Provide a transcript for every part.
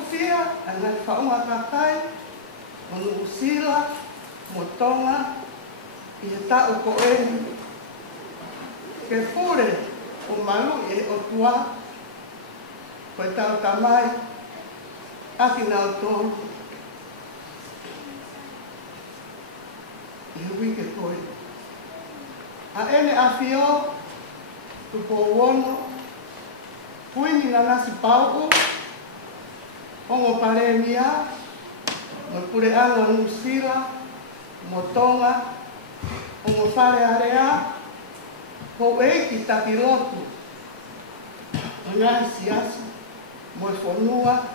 fia, anai whaunga kakai, onu usila, mo tonga, I he tau ko e. Ke fure, o malu e o tua, koe tau tamai, aki nao tōru. I hui ke koe. A ene a fio, tupo uono, puini na nasi pauku, ongo pare mia, mo pure alo nusila, mo tonga, ongo pare area, ho eiki takilotu, o ngai siasi, mo e whanua,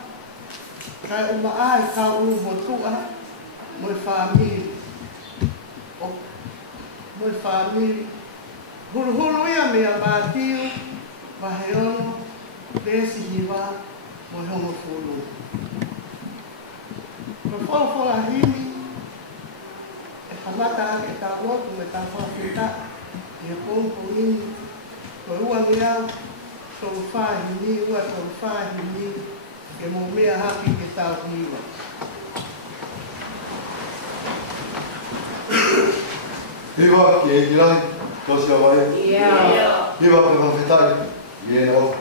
kai uma ai kau mo tua, mo e whamiri. Mo e whamiri. Huru ia mea bātiu, waheono, pēsi hiwa, mo e hongo furu. Ko whawhora hini, e whamata ake tā rotu me tā whawhita, e pōnko ini, ko ua mea, tau whahini, ua tau whahini, ke mo mea hapi ke tau hiwa. Hiwa ki e kirai, tosi a vai. Hiwa ke whawhitai, i e no.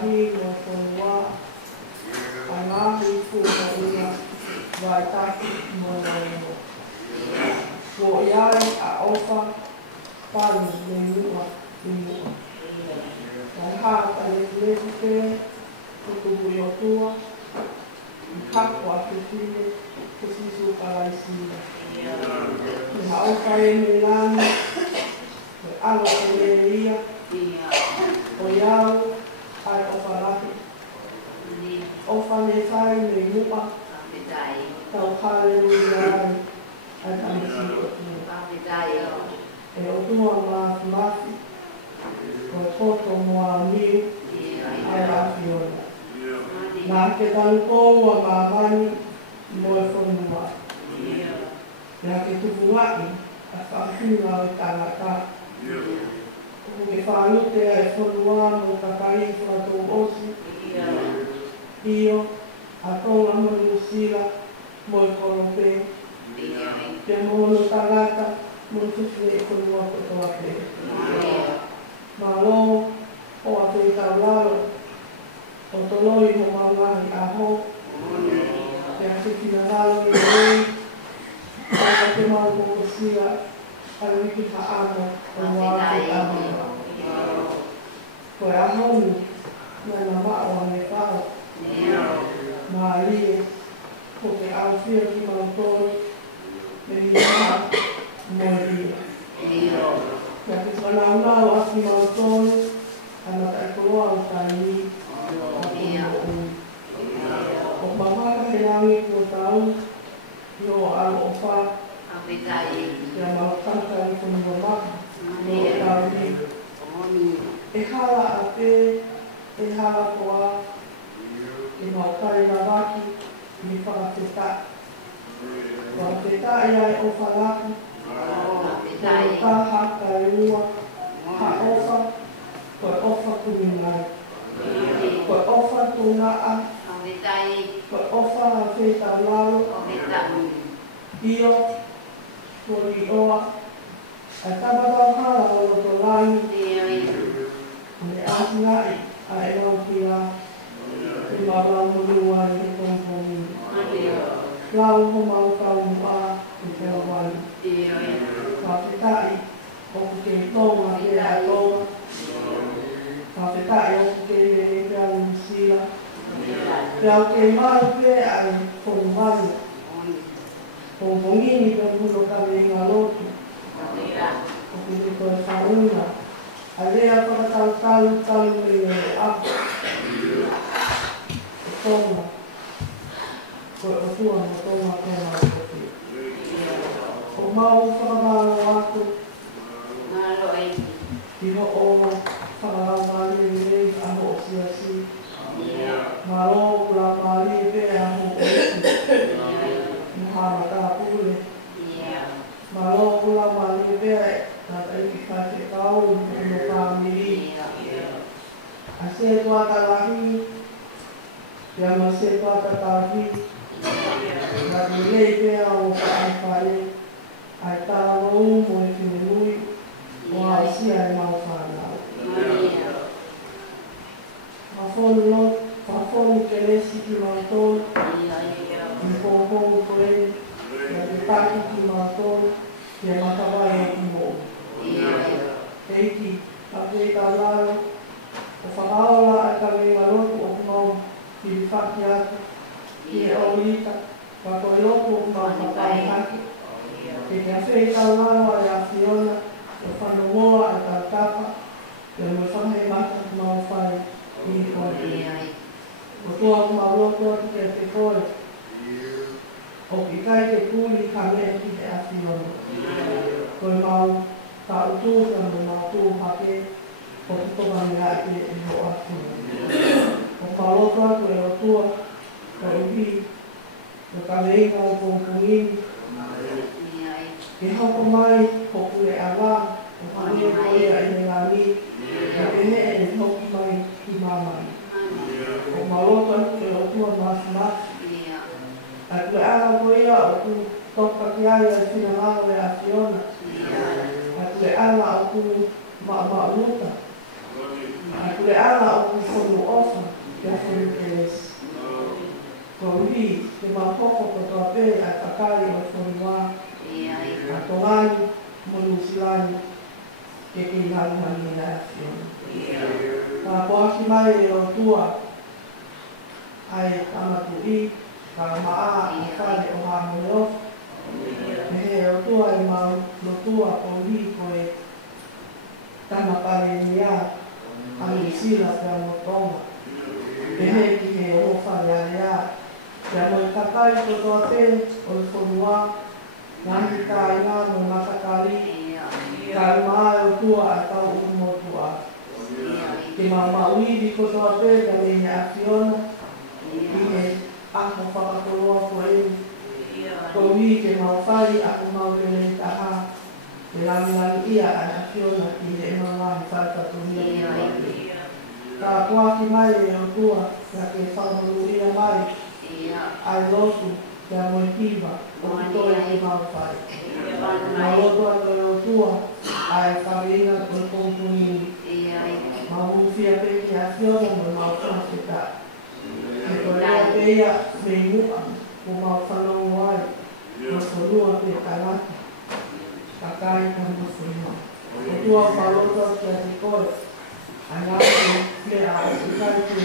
Talahi, no Fonua, Angahi, Fumauna, Waitaki, Mono. Ko iai a ofa, Pali, Menua, Menua. Kai ha, Kai Lefute, Kutubu Yotua, Kako a Kefine, Kusisu Kalaisina. Ka ofa e Melani, Alo Keleria, o iau, ai ofa rapi. Ofa ne whai me mua, tau haleluia ai tamisi o tua. E o tua mafi, o e koto moa miu, ai afi ona. Nā ke tanu kōua māmani, mo e whanua. Nā ke tupu ngaki, a whakuna o tāngata. Ko ke whanute a e whanua mo kakai whatou osi. Io, a tonga mo i musila, mo i korope. Te mono tāngata, mo i tuwhine e whanua ko toa te. Mā lō, o a te taularo, o toloi mo maungahi a ho. Te a te kina halo i rei, o a te mau mo kosia, a wiki ha amo, o wāke amo. Koe a honu, mai na mao a me whao. Mā rie, ko te au whia ki mautoro, me ni maa, mo rie. Kia te whanaunau a ki mautoro, ana kai koroa o tai ni, o mamaka he rangi ko tau, yo alo o wha, kia mautaka i kunu o maka, no tau ni. E hala a te, e hala koa, e maukai na waki, ni whakateta. Whakateta ia e o whalaki, o taha ka e ua, ha ofa, koe ofa kumingai. Koe ofa tūnaa, koe ofa a whetau lalo, io, koe i oa, a tabatau hala o roto lani, me ati ngai a e rau ki a, i mawau monua i he tōnkomi. Lau ho maukau mua i te awai. Ka whetai, o ke tonga ke a tonga, ka whetai o ke me pia o musila. Pia o ke mau pe ai whonumanu. Ko mongini pe mulo ka me inga lotu. O ke te koe whaunga. A rea whakatau tau me e apa. E tonga. Koe o tua mo tonga tēnā o kote. O mau whakamālo aku. Ki ho o whakarau māri e rei a ho o siasi. Mā rō kura māri e pe a ho o esi. Muhama tā pule. Mā rō kura māri e pe a nā taiki kai te kau i no kāmiri. A se tua talahi. Kia ma se tua talahi. Nā te rei pe a o whaai whae. Ai tāra rou mo e whine nui. O a sia e mau whanau. Whawhonu lot, whawhonu ke resi ki mautoro. I kōkōu koe, ia te taki ki mautoro, ia matawai e ki mō. Eiki, a pēta laro, o whakaola a ka mea roku o kumau ki whaki atu, ki e orita, ka koe roku o kumau whakai haki. E te a pēta laro a ia Fiona, o whanomoa a ka tapa, ia mo whahe mata kumau whai i koe. O toa kumau roto atu ke te koe, o ki kai te kūri ka mea ki te a Fiona. Koe mau ka utu ka mo mau tū hake, o tutoka mea i te e ho atu. O ka roto atu e o tua, ka uhi, o ka meinga o kōpungini. E hoko mai, hoku e awa, o hane koe a i ngā mi, ka te he e hoki mai ki mamai. O maroto e o tua masu. A tue ana koe ia o tu toka ki ai a whina maro e a Fiona. A tue ana o tu maa luta. Kule ala o kufonu ofa, kia fonu keles. Kohi, te mapoko ko toa pe a kakari o fonu wa. A tongani, monu silani, ke ke inari mani na afiona. Ka poaki mai e o tua, ai amatu I, ka maa I kare o hameo. Me he o tua I mau no tua kohi koe tamakare ni a. Ami sila pia motonga. Pehe ki he ofa rea. Pia mo kakai ko toa te o le whonua. Nani ka inga no matakari. Ka maa o tua a tau umo tua. Ke mauiri ko toa te ka leina a Fiona. I he ako whakakoroa ko e. Ko mi ke mauwhai ako maurele taha. Ke lami ia a Fiona I he mawahi whaikatunia. Ka kuaki mai e o tua, ka ke whamaruia mai. Ai lotu, kia moikiwa, o toi ki mauwhai. Ma lotu ane o tua, ai whareina o kongpunini. Ma hufia pe ki a Fiona mo mauwhai te ta. Ke korea pe ia me mua, o mauwhanongo ai. Ma konua pe karata. Ka kai ka mawhunua. O tua whaloto kia te koe. Ai ake ke a ukai ke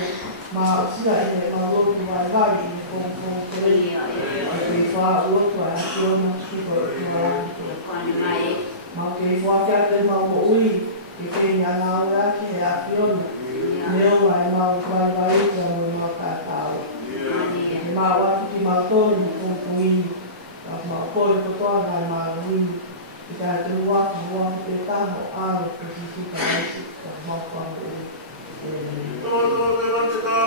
ma sia e ma lotu mai vai I kong kei. Ai ke wha lotu ai Fiona ki ko e tua rangi. Ma ke wha kia te mau mo ui ke ke ni ana ora ke a Fiona. Leo ai mau vai vai ke a mo ma kātau. Ke ma waki ki ma tonu kong kui. Ka ma kore ko toa nai ma ui. Ke kai te waki waki te taho aro ke si ka aisi. Todo levante da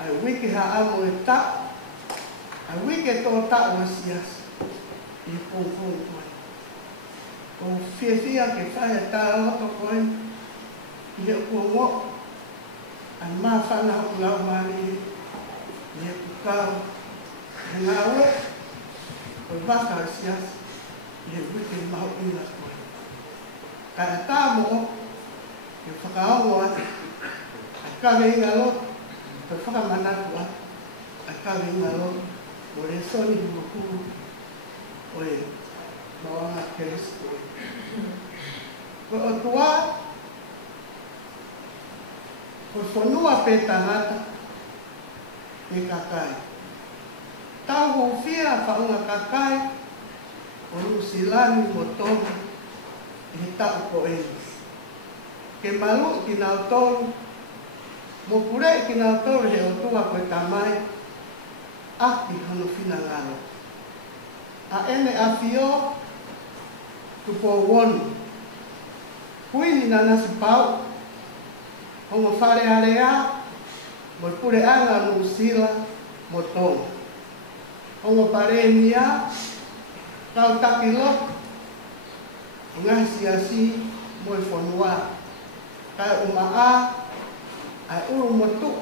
ai wiki ha amo e ta, ai wiki tō ta o sias, I pōpō koe. O whiawhia ke whae tā roto koe, I he kua ngō, ai mā whana o lau mani, I he kukau, he ngā ue, koe waka o sias, I he wiki maho ina koe. Ka e tā mo, ke whakaongo ati, ai kawe inga lo, koe whakamanatu ati, ai kawe inga lo, o re soni hukuru, oe, mawanga Kristo. Ko o tua, ko whanua pe tangata, e kakai. Tau ho whia whaunga kakai, o rusilani mo tonu, e he tau ko e. Ke malu ki nau tonu, mo pure ki nau tonu he o tua koe tamai, aki hano whina ngaro. A ene a fio, tupo wonu. Hui ni nana si pau, hongo whare area, mo pure anga no sila, mo tonu. Hongo pare nia, tau taki lok, ngai siasi, mo e whanua. Kai umaa, ai uru mo tu,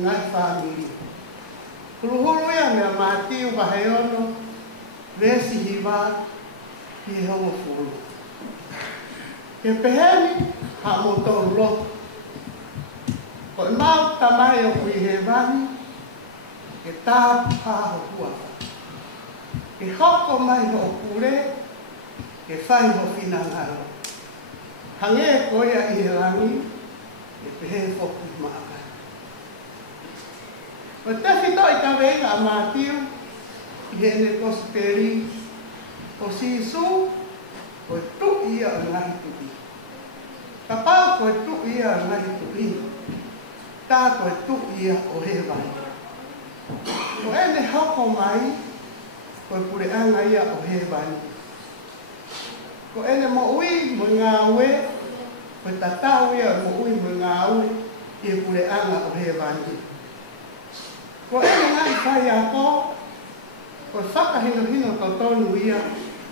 ngai whamiri. Kuruhuru ia mea mati u waheono, resi hiwa, ki he hongo furu. Ke peheni, ha mo tōru loto. Ko i mau tamai o kui he wani, ke tāpu haho huafa. Ke hoko mai ho kure, ke whai ho whina ngaro. Hange e koia I he rangi, ke pehe whoku maakai. Ko te whito I ka wenga a mātiu, I he ne kosperi, o sisu, ko e tu ia o ngahi tuki. Ka pau ko e tu ia o ngahi tuki, tā ko e tu ia o he vai. Ko ene hoko mai, ko e pure anga ia o he vai. Ko ene mo ui mo ngā ue, ko e tatau ia mo ui mo ngā ue, I e pure anga o he vai. Ko ene ngai whai ako, ko e whakahino hino to tonu ia,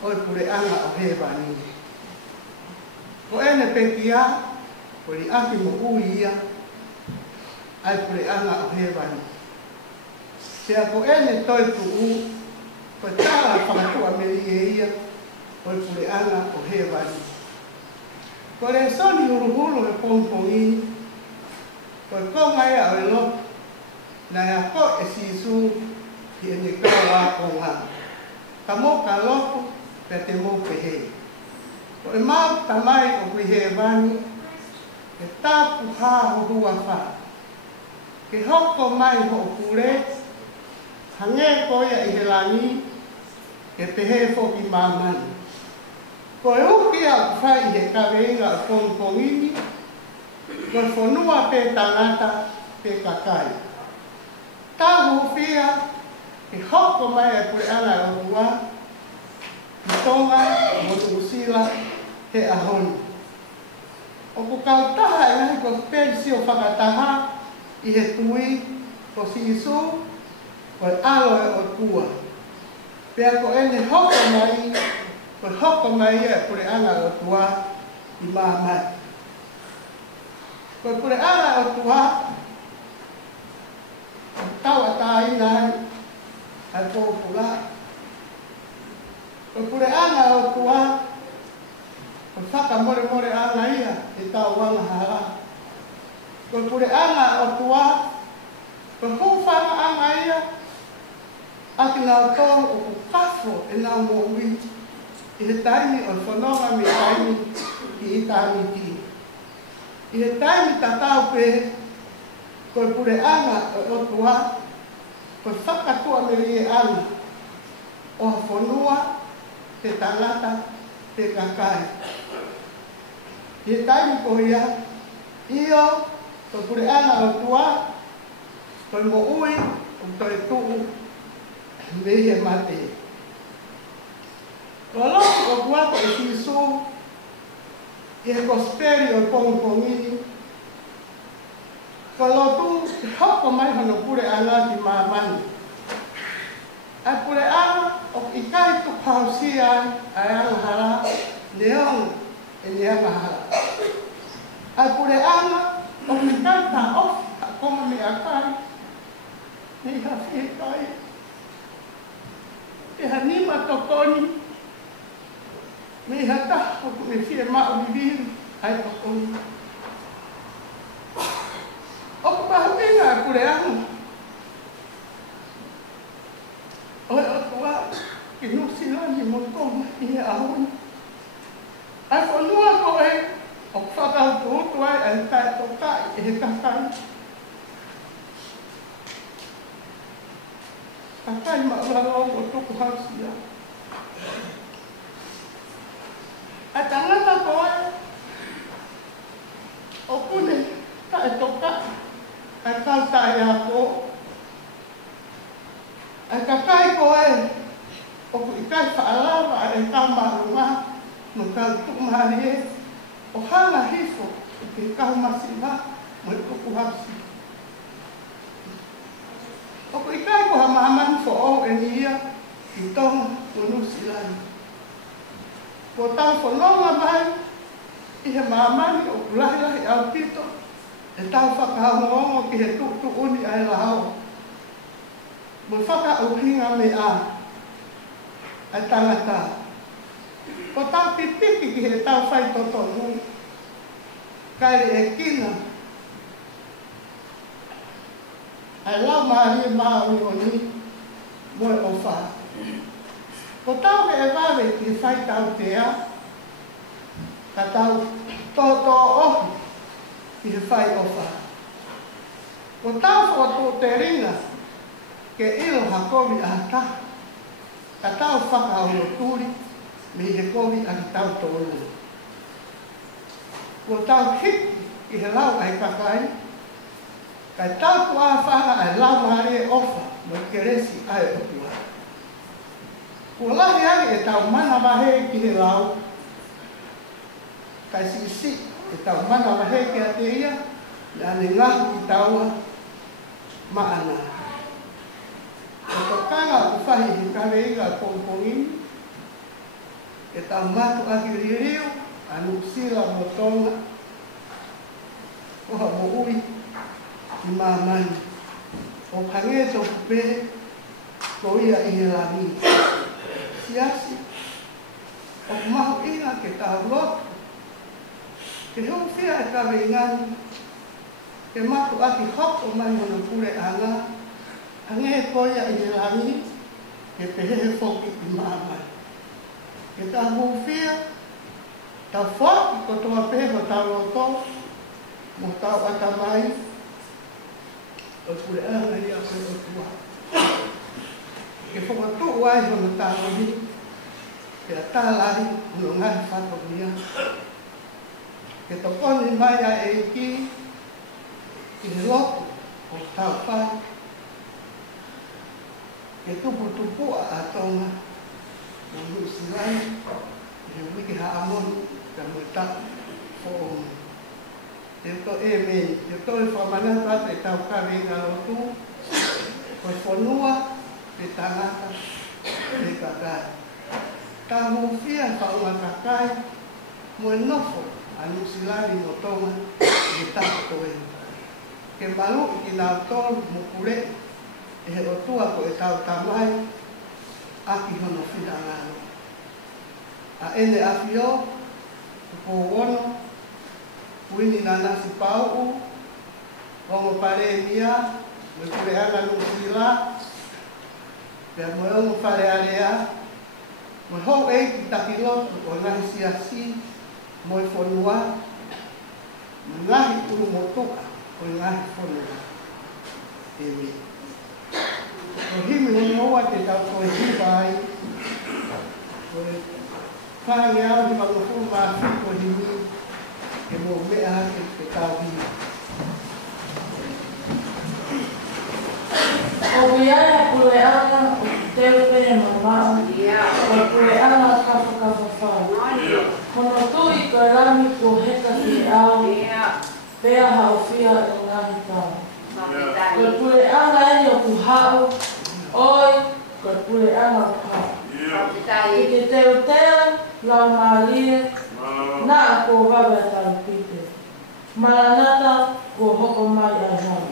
o e pure anga o he vai. Ko ene pekia, ko li aki mo ui ia, ai pure anga o he vai. Sea ko ene toi puu, ko e tāra whakatua meri e ia, o e pure anga o he vai. Ko re soni uruhuru e pongpongi, ko e konga ia o e lopu, na ia ko e sisu ki e ne kawa konga. Ka mo ka lopu, pe te mo pehe. Ko e mau tamai o kui he vani, e tāpu haho hua wha. Ke hoko mai ho pure, hange koia I he langi, ke pehe foki mamani. Ko e uki a whai I he kawenga o pongpongini, ko e whanua pe tangata pe kakai. Tāhu whia, ke hoko mai e pure ana o tua, I tonga, mo usila, he ahoni. O ku kautaha e nahi ko pensi o whakataha, I he tui, ko si isu, ko e aloe o tua. Pea ko ene hoko mai, ko hoko mai e pure ana o tua, I mamai. Ko pure ana o tua, tau a tā inai, ai pōpula. Ko pure anga o tua, ko whaka more anga ia, e tau wanga hara. Ko pure anga o tua, ko hūwhanga anga ia, aki nau tō o ku kafo e nau mo ui, I he taimi o whanonga me taimi I taimi ki. I he taimi tatau pe, ko pure anga o tua, ko whakatua me rie anga, o whanua, te tangata, te kakai. I he taimi ko ia, io, ko pure anga o tua, ko mo ui, o toi tuu, me he mate. Ko aloki o kuako e sisu, I he kosperi o pongpongini, Kalau tu hoko mai hono pure ana di mamani. Ai pure ana o ikai tu pausia ai ana hara neong ini ana hara. Ai pure ana o ikai ta of como me akai. Ni hafi kai. E hanima tokoni. Me hata o me fie ma o vivir ai tokoni. O pahinga pure anu. O tua que no sila ni montong ni aun. Ai konua ko e o fata tu tu ai tai toka e kakai. Kakai ma lao o tu hausia. Atangata ko o kune ta toka. Ai kalta e ako. Ai kakai ko e. O ikai whaalawa e tamarunga. No ka tumari e. O hana hifo. Ke kau masima. Mo e kuku hapsi. O ikai ko hamaman fo o e nia. I tonga unusilani. Ko tau whanonga mai. I he mamani o kulahilahi au pito. E tau whakahamongo ki he tuku uni ai lahau. Mo whakauhinga me a. Ai tangata. Ko tau pipiki ki he tau whai totonu. Kaere e kina. Ai lau maari maari o ni. Mo e o wha. Ko tau me e wawe ki whai tau tea. Ka tau toto ohi. Ki he whai ofa. Ko tau whakatu te ringa, ke ilo hakovi ata, ka tau whakahau turi, me he kovi a tau tōru. Ko tau hiki, ki he lau ai kakai, ka tau kua whanga ai lau mahare ofa, mo ke resi ai otua. Ko lahi ai e tau mana mahe ki he lau, ka sisi, e tau mana mahe ki a te ia, le ane ngahu ki taua maana. E tokanga ku whahi he kaweiga pongpongini, e tau matu aki ririu, anu sila mo tonga, oha mo ui ki mamani. O kangeto kupe, ko ia i he lami. Siasi, o mahu inga ke tau lotu, ke hau whia e kaweingani, ke matu aki hoko mai hona pure anga, hange koia i he lami, ke pehehe whoki i maamai. Ke ta hūwhia, ta whoki ko toa peho tau roto, mo tau atamai, o pure anga i a koe o tua. Ke whakatu ai hona tau ni, ke a tālahi no ngai whato nia. Ke tokoni mai a e ki, ki he loku o tau whai. Ke tupu a tonga, mo nusilai, he wiki haamonu, ka muita fōmu. Te to e meni, te to e whamanata te tau kawinga lotu, koe whanua, te tangata, te kakai. Tā mōwhia whaunga kakai, mo e nofo, anu silari no tonga, e tako koe. Ke malu i ki nā tōru mo kure, e he otua ko e tau tamai, aki hono whina ngāno. A ene awhio, ko wono, kuini nā nasi pau, ongo pare mia, mo kure ana nusila, pia mo ongo pare area, mo hou e ki takilotu o nahi siasi, mo e whanua, mo ngahi uru motuka, o ngahi whanua. Eme. O himi o noa te tau koe hiwa ai, o e whange au ni wangofu maafi ko himi, e mo mea hake te tau himi. O wiaya puleana o teo pene mamau, o puleana kafa whau. Kono tui koe rami ko heka ki au, pea hau whia e ngahi tau. Koe pule anga eni o ku hao. Oi, koe pule anga o ku hao. Ke teo teo, lau maalie, na a ko wawe tau pite. Maranata, ko hoko mai ai hao.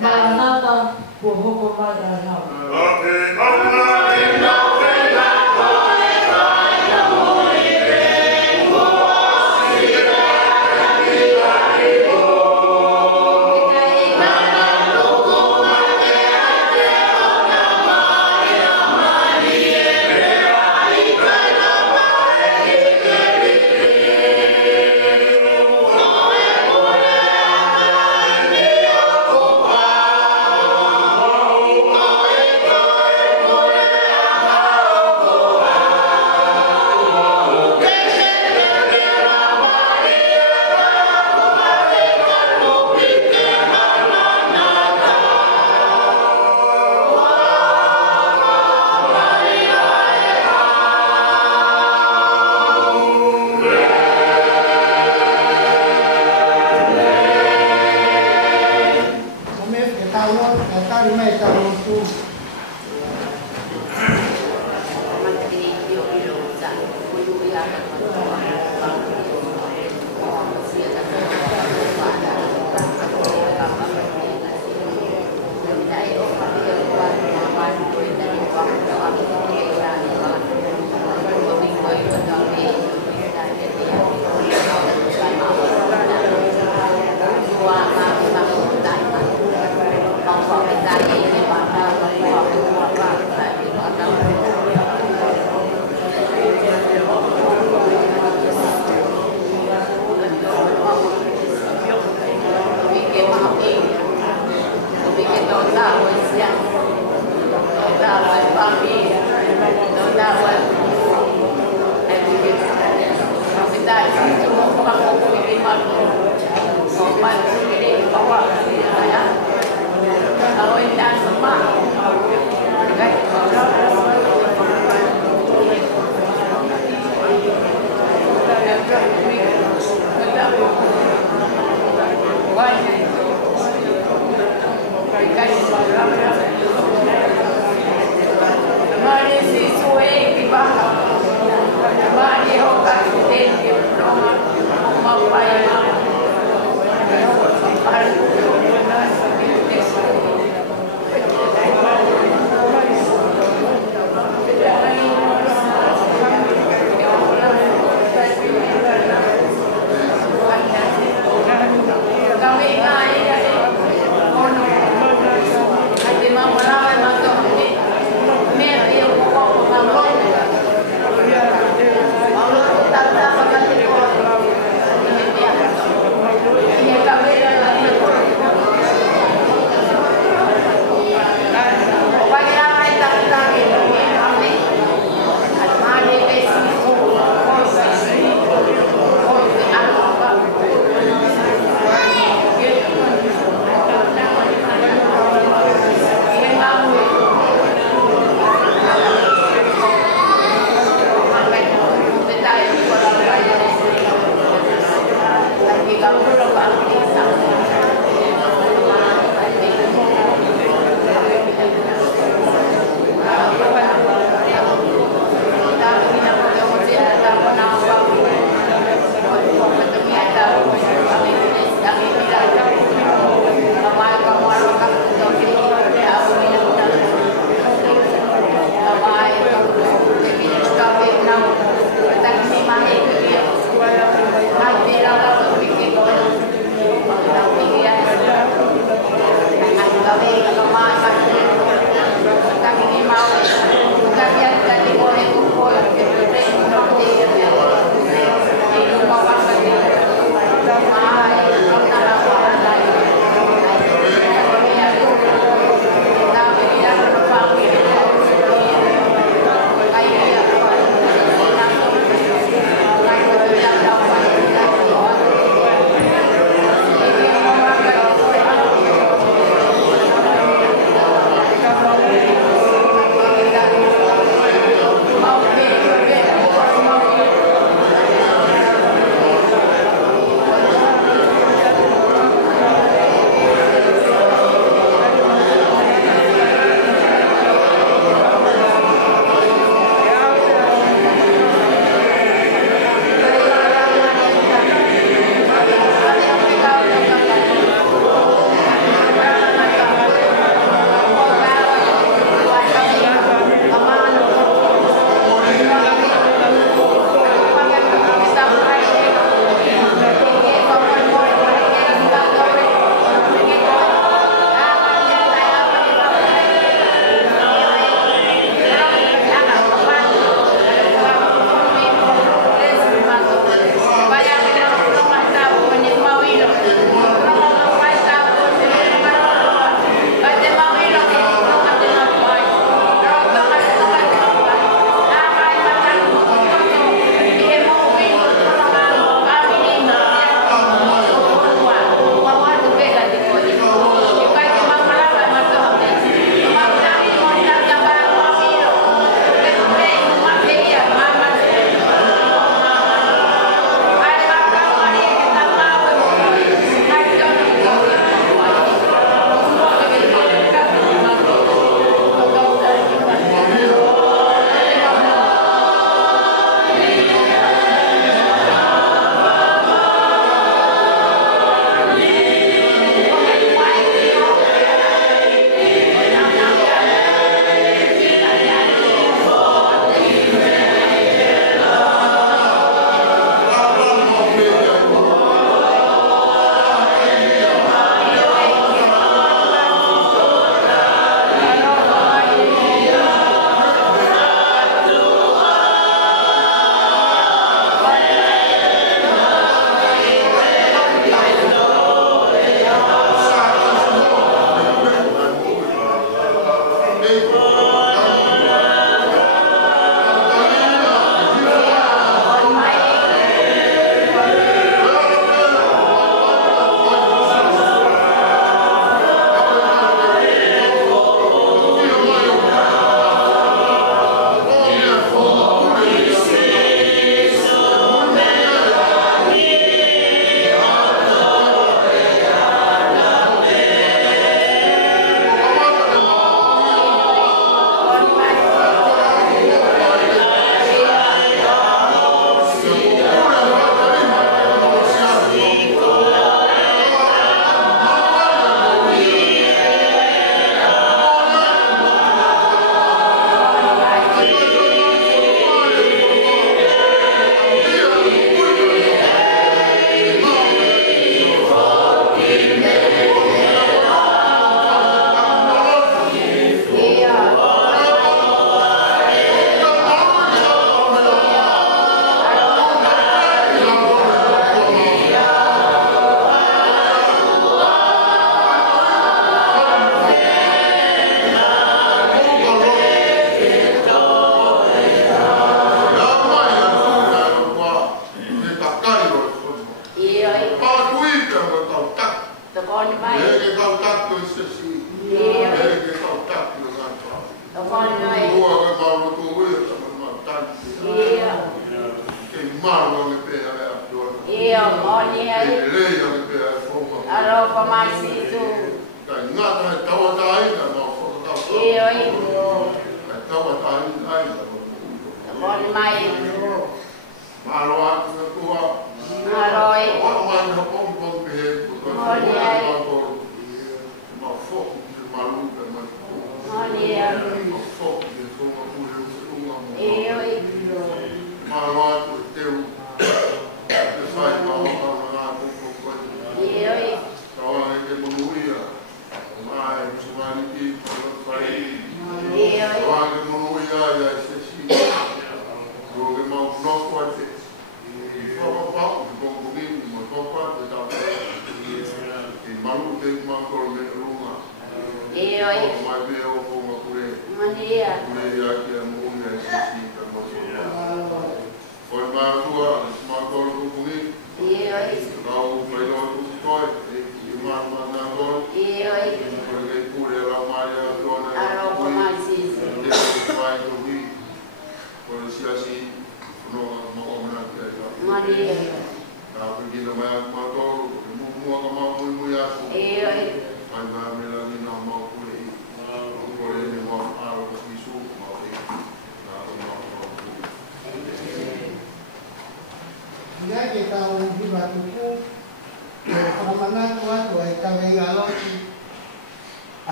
Maranata, ko hoko mai ai hao.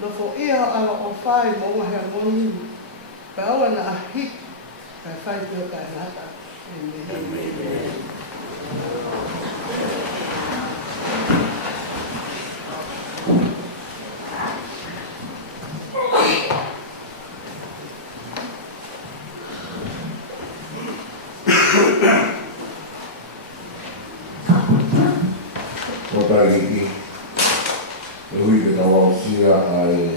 Lofo ia ala o whai mo ua hea moni. Ka aua na ahi, kai whai pia kai nata. Amen. Lagi hui ke tawau sia ai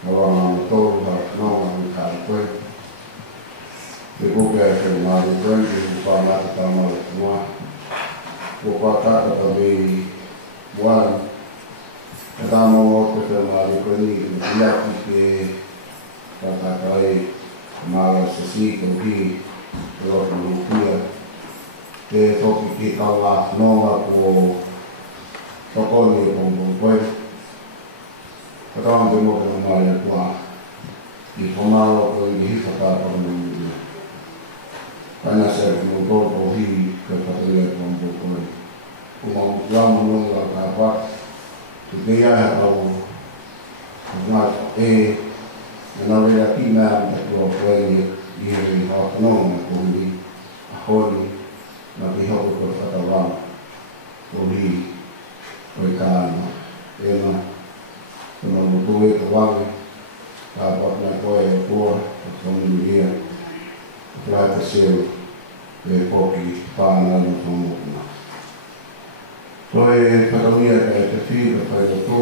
nawang motor ha no ang karpe de ko ke ke ma de ko ke pa na ta ma no ko pa ta ta be wan ta mo ko ke ma de ko ni ya ki ke ta kai ma se si ko ki lo no kia te to ki ka la no ko Toko ni pong koe. Katawang mo ka ng maya kwa. I pumalo ko i hifata pa ng kanya sa mo ko hi kapatuloy pong koe. Kung ang mo lang kapat. Kaya ako na nawala tina at ko koe i ako no kung di ako ni nabihaw ko katawang ko hi Oi kano, ena, kung mabutuwi ka wangi, kapag na ko ay upuan, at pamilihan, at lahat siya, kaya poki, paanan ng pamukna. So ay katawiyat ay kasi, kapag ito,